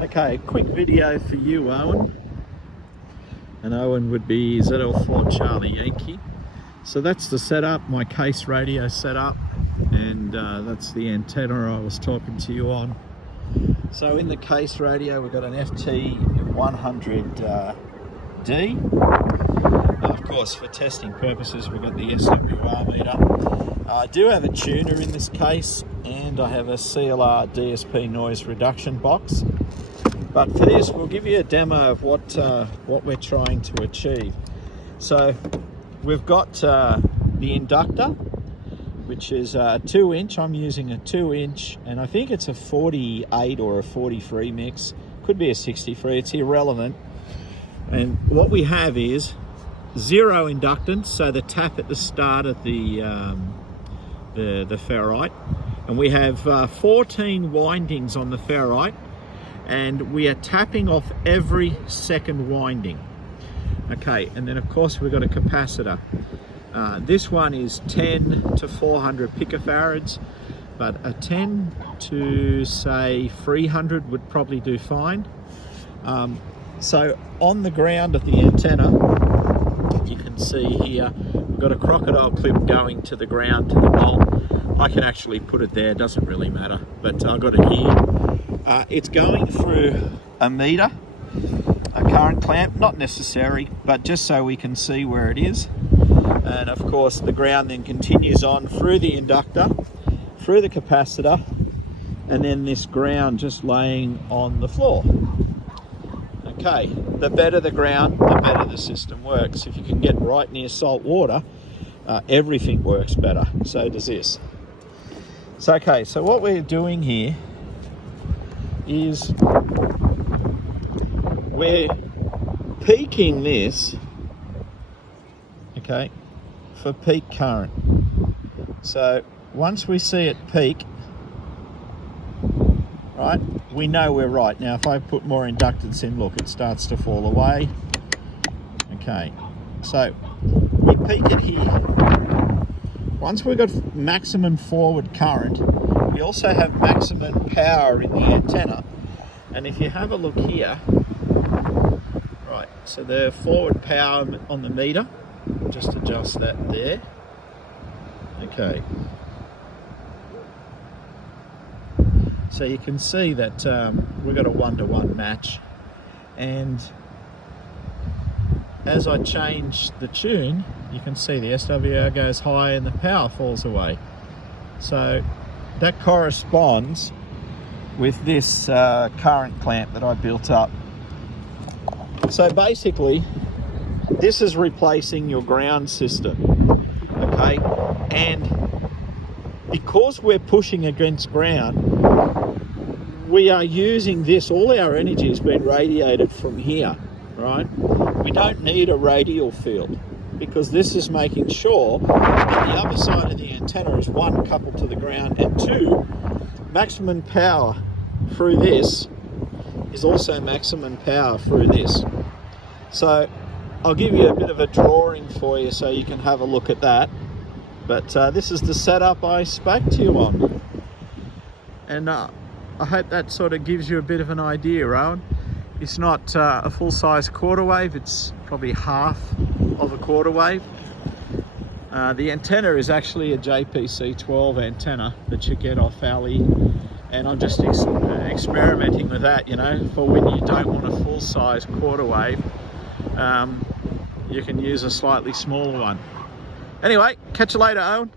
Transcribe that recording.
Okay, quick video for you, Owen. And Owen would be zl4 Charlie Yankee. So that's the setup, my case radio setup, and that's the antenna I was talking to you on. So in the case radio we've got an FT100D. Of course, for testing purposes we've got the SWR meter. I do have a tuner in this case, and I have a CLR DSP noise reduction box. But for this, we'll give you a demo of what we're trying to achieve. So we've got the inductor, which is a 2-inch. I'm using a 2-inch, and I think it's a 48 or a 43 mix. Could be a 63, it's irrelevant. And what we have is 0 inductance, so the tap at the start of the ferrite. And we have 14 windings on the ferrite, and we are tapping off every second winding. Okay, and then of course we've got a capacitor. This one is 10 to 400 picofarads, but a 10 to say 300 would probably do fine. So on the ground of the antenna, you can see here, we've got a crocodile clip going to the ground, to the bolt. I can actually put it there, doesn't really matter, but I've got it here. It's going through a meter, a current clamp, not necessary, but just so we can see where it is. And of course the ground then continues on through the inductor, through the capacitor, and then this ground just laying on the floor. Okay, the better the ground, the better the system works. If you can get right near salt water, everything works better. So does this. So okay, so what we're doing here is we're peaking this, okay, for peak current. So once we see it peak, right, we know we're right. Now if I put more inductance in, look, it starts to fall away. Okay, so we peak it here. Once we've got maximum forward current, we also have maximum power in the antenna. And if you have a look here, right, so the forward power on the meter, just adjust that there. Okay. So you can see that we've got a 1-to-1 match. And as I change the tune, you can see the SWR goes high and the power falls away. So that corresponds with this current clamp that I built up. So basically, this is replacing your ground system, okay? And because we're pushing against ground, we are using this, all our energy has been radiated from here, right? We don't need a radial field, because this is making sure that the other side of the antenna is 1, coupled to the ground, and 2, maximum power through this is also maximum power through this. So I'll give you a bit of a drawing for you so you can have a look at that. But this is the setup I spoke to you on. And I hope that sort of gives you a bit of an idea, Owen. It's not a full-size quarter wave, it's probably half of a quarter wave. The antenna is actually a JPC-12 antenna that you get off Ali, and I'm just experimenting with that, you know, for when you don't want a full-size quarter wave, you can use a slightly smaller one. Anyway, catch you later, Owen.